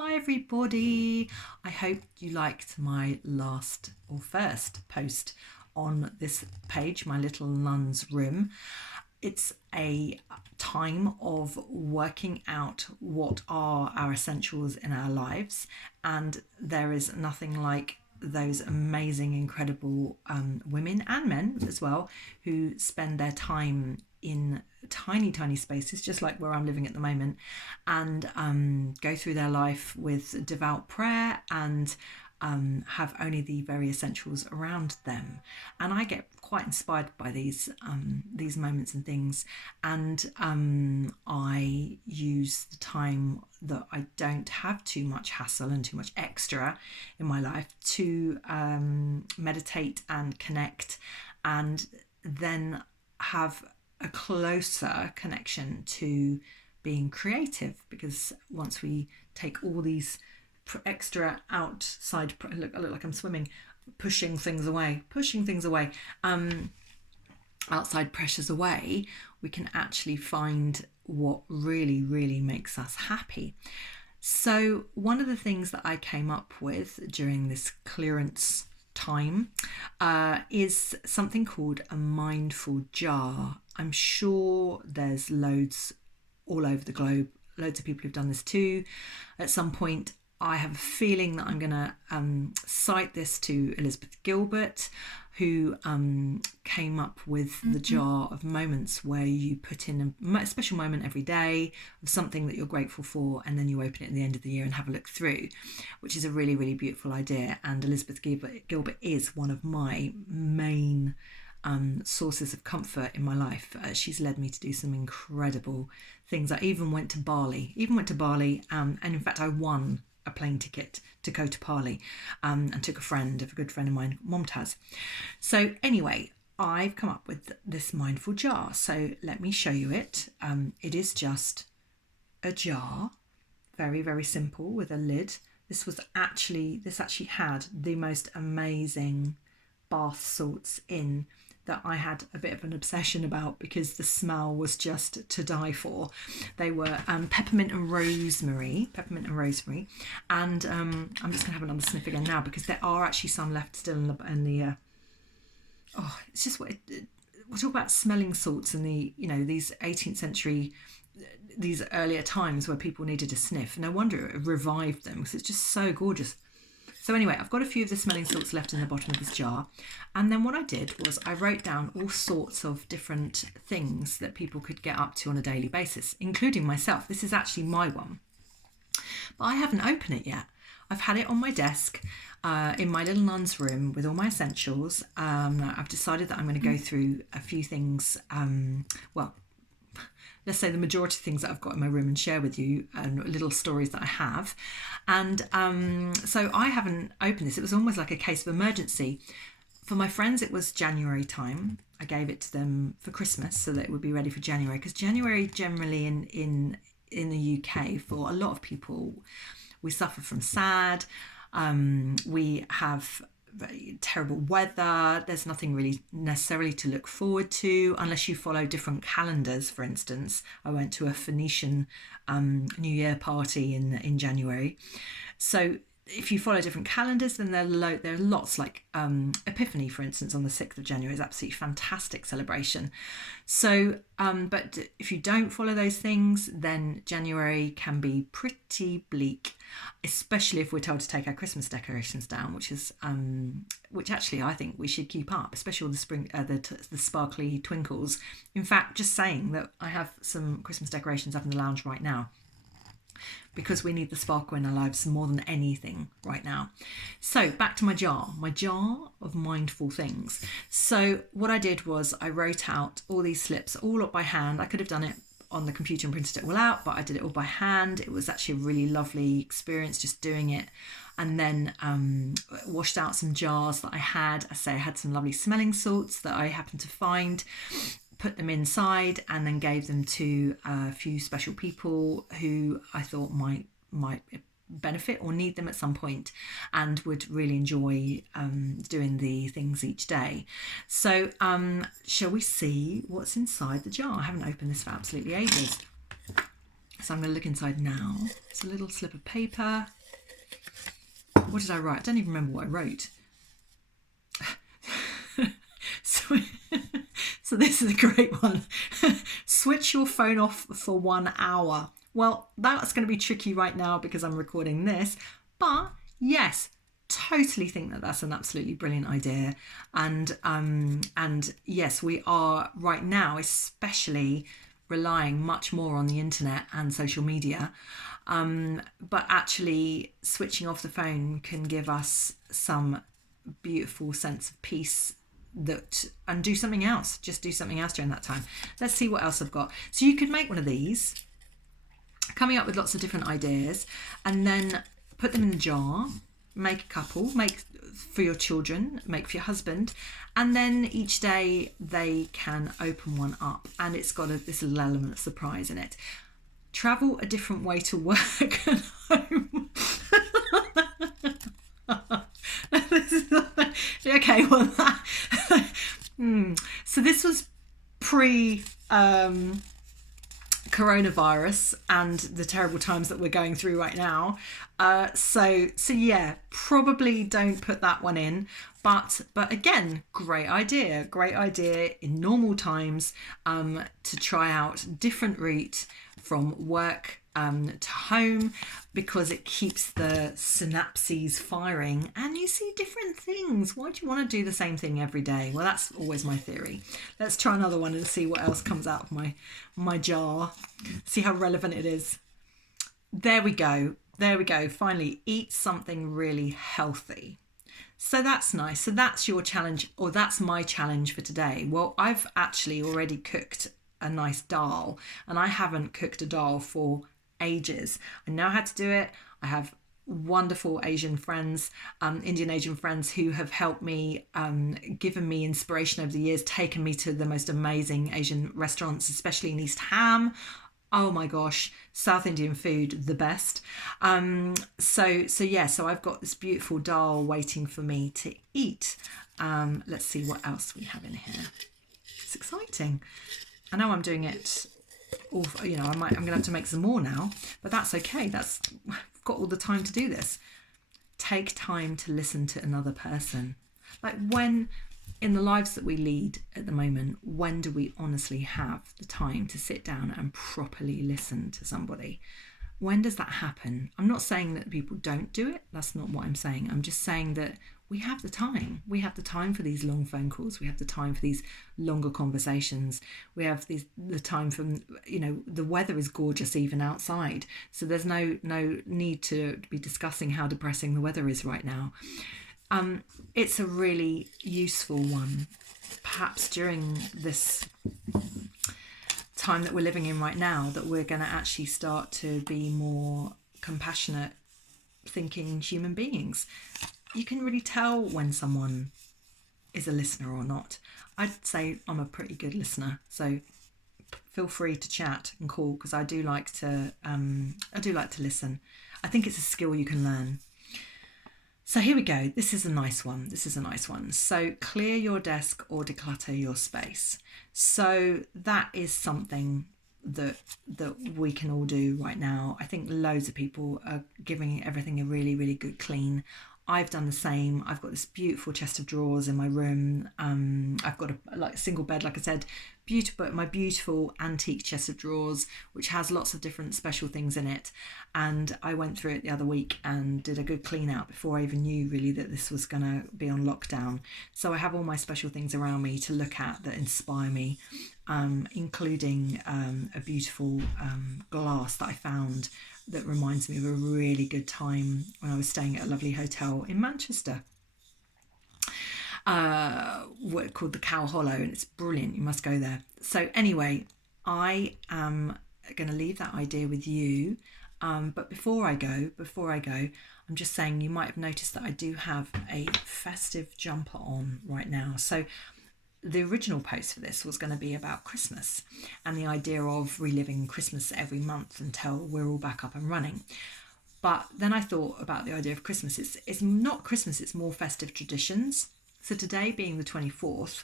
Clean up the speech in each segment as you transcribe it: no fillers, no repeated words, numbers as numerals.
Hi everybody. I hope you liked my last or first post on this page, my little nun's room. It's a time of working out what are our essentials in our lives, and there is nothing like those amazing, incredible women and men as well who spend their time in tiny spaces, just like where I'm living at the moment, and go through their life with devout prayer and have only the very essentials around them. And I get quite inspired by these moments and things, and I use the time that I don't have too much hassle and too much extra in my life to meditate and connect, and then have a closer connection to being creative, because once we take all these extra outside, I look like I'm swimming, pushing things away, outside pressures away, we can actually find what really makes us happy. So one of the things that I came up with during this clearance time is something called a mindful jar. I'm sure there's loads all over the globe, loads of people who've done this too at some point. I have a feeling that I'm going to cite this to Elizabeth Gilbert, who came up with the jar of moments, where you put in a special moment every day of something that you're grateful for, and then you open it at the end of the year and have a look through, which is a really beautiful idea. And Elizabeth Gilbert is one of my main sources of comfort in my life. She's led me to do some incredible things. I even went to Bali, and in fact I won a plane ticket to go to Bali, and took a good friend of mine, Momtaz. So anyway, I've come up with this mindful jar. So let me show you it. It is just a jar, very simple, with a lid. This actually had the most amazing bath salts in, that I had a bit of an obsession about, because the smell was just to die for. They were peppermint and rosemary, and I'm just gonna have another sniff again now, because there are actually some left still in the it's just we'll talk about smelling salts in the, these 18th century, these earlier times where people needed a sniff. No wonder it revived them, because it's just so gorgeous. So anyway, I've got a few of the smelling salts left in the bottom of this jar. And then what I did was I wrote down all sorts of different things that people could get up to on a daily basis, including myself. This is actually my one, but I haven't opened it yet. I've had it on my desk in my little nun's room with all my essentials. I've decided that I'm going to go through a few things, let's say the majority of things that I've got in my room, and share with you little stories that I have. And so I haven't opened this. It was almost like a case of emergency. For my friends, it was January time. I gave it to them for Christmas so that it would be ready for January, because January generally in the UK, for a lot of people, we suffer from SAD. We have very terrible weather. There's nothing really necessarily to look forward to unless you follow different calendars. For instance, I went to a Phoenician New Year party in January. So if you follow different calendars, then there are lots, like Epiphany, for instance, on the 6th of January is absolutely fantastic celebration. So, but if you don't follow those things, then January can be pretty bleak, especially if we're told to take our Christmas decorations down, which actually I think we should keep up, especially all the sparkly twinkles. In fact, just saying that I have some Christmas decorations up in the lounge right now, because we need the sparkle in our lives more than anything right now. So back to my jar of mindful things. So what I did was I wrote out all these slips all up by hand. I could have done it on the computer and printed it all out, but I did it all by hand. It was actually a really lovely experience just doing it. And then washed out some jars that I had. I had some lovely smelling salts that I happened to find, put them inside, and then gave them to a few special people who I thought might benefit or need them at some point, and would really enjoy doing the things each day. So shall we see what's inside the jar? I haven't opened this for absolutely ages. So I'm going to look inside now. It's a little slip of paper. What did I write? I don't even remember what I wrote. So this is a great one. Switch your phone off for 1 hour. Well, that's going to be tricky right now because I'm recording this. But yes, totally think that that's an absolutely brilliant idea. And yes, we are right now, especially relying much more on the internet and social media. But actually switching off the phone can give us some beautiful sense of peace and do something else. Just do something else during that time. Let's see what else I've got. So you could make one of these, coming up with lots of different ideas, and then put them in the jar, make a couple, make for your children, make for your husband, and then each day they can open one up, and it's got this little element of surprise in it. Travel a different way to work and home. Okay, well, so this was pre coronavirus and the terrible times that we're going through right now. So yeah, probably don't put that one in. But again, great idea in normal times to try out different route from work to home, because it keeps the synapses firing and you see different things. Why do you want to do the same thing every day? Well, that's always my theory. Let's try another one and see what else comes out of my jar. See how relevant it is. There we go. Finally, eat something really healthy. So that's nice. So that's your challenge, or that's my challenge for today. Well, I've actually already cooked a nice dal, and I haven't cooked a dal for ages. I know how to do it. I have wonderful Asian friends, Indian Asian friends, who have helped me, given me inspiration over the years, taken me to the most amazing Asian restaurants, especially in East Ham. Oh my gosh, South Indian food, the best. So I've got this beautiful dal waiting for me to eat. Let's see what else we have in here. It's exciting. I know I'm doing it all, I'm going to have to make some more now, but that's okay. I've got all the time to do this. Take time to listen to another person. Like, when in the lives that we lead at the moment, when do we honestly have the time to sit down and properly listen to somebody? When does that happen? I'm not saying that people don't do it. That's not what I'm saying. I'm just saying that we have the time. We have the time for these long phone calls. We have the time for these longer conversations. We have the time from, the weather is gorgeous even outside. So there's no need to be discussing how depressing the weather is right now. It's a really useful one, perhaps during this time that we're living in right now, that we're going to actually start to be more compassionate, thinking human beings. You can really tell when someone is a listener or not. I'd say I'm a pretty good listener, so feel free to chat and call, because I do like to listen. I think it's a skill you can learn. So here we go. This is a nice one. So clear your desk or declutter your space. So that is something that we can all do right now. I think loads of people are giving everything a really, really good clean. I've done the same. I've got this beautiful chest of drawers in my room. I've got a single bed, like I said, my beautiful antique chest of drawers, which has lots of different special things in it. And I went through it the other week and did a good clean out before I even knew really that this was going to be on lockdown. So I have all my special things around me to look at that inspire me, including a beautiful glass that I found that reminds me of a really good time when I was staying at a lovely hotel in Manchester, called the Cow Hollow, and it's brilliant. You must go there. So anyway, I am going to leave that idea with you. But before I go, I'm just saying, you might have noticed that I do have a festive jumper on right now. So the original post for this was going to be about Christmas and the idea of reliving Christmas every month until we're all back up and running. But then I thought about the idea of Christmas. It's not Christmas, it's more festive traditions. So today being the 24th,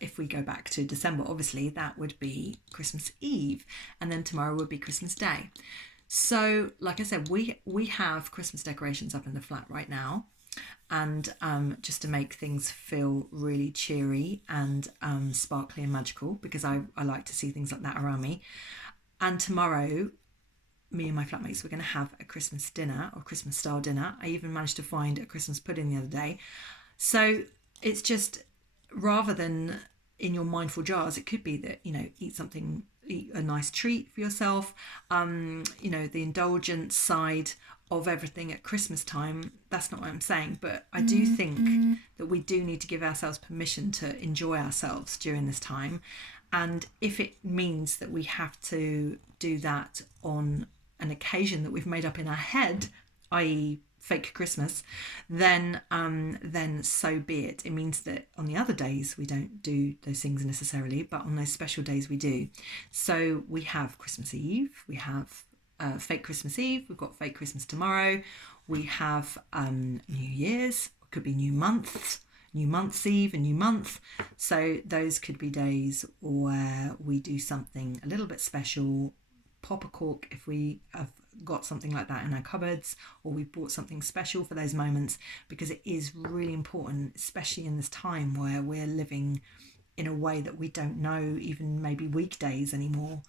if we go back to December, obviously that would be Christmas Eve, and then tomorrow would be Christmas Day. So, like I said, we have Christmas decorations up in the flat right now, and just to make things feel really cheery and sparkly and magical, because I like to see things like that around me. And tomorrow, me and my flatmates were going to have a Christmas dinner, or Christmas style dinner. I even managed to find a Christmas pudding the other day. So it's just, rather than in your mindful jars, it could be that, eat a nice treat for yourself. The indulgence side of everything at Christmas time, that's not what I'm saying, but I do think that we do need to give ourselves permission to enjoy ourselves during this time. And if it means that we have to do that on an occasion that we've made up in our head, i.e. fake Christmas, then so be it. It means that on the other days we don't do those things necessarily, but on those special days we do. So we have Christmas Eve, we have fake Christmas Eve, we've got fake Christmas tomorrow, we have New Year's, could be New Month's Eve and New Month. So those could be days where we do something a little bit special, pop a cork if we have got something like that in our cupboards, or we bought something special for those moments, because it is really important, especially in this time where we're living in a way that we don't know even maybe weekdays anymore,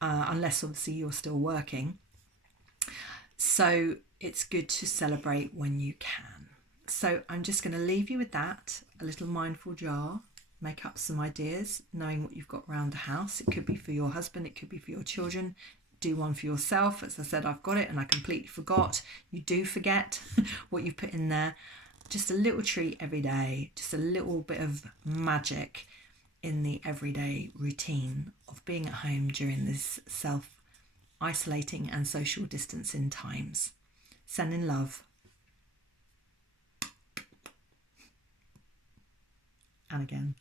unless obviously you're still working. So it's good to celebrate when you can. So I'm just going to leave you with that, a little mindful jar. Make up some ideas, knowing what you've got around the house. It could be for your husband, it could be for your children. Do one for yourself. As I said, I've got it and I completely forgot. You do forget what you put in there. Just a little treat every day, just a little bit of magic in the everyday routine of being at home during this self-isolating and social distancing times. Sending love. And again.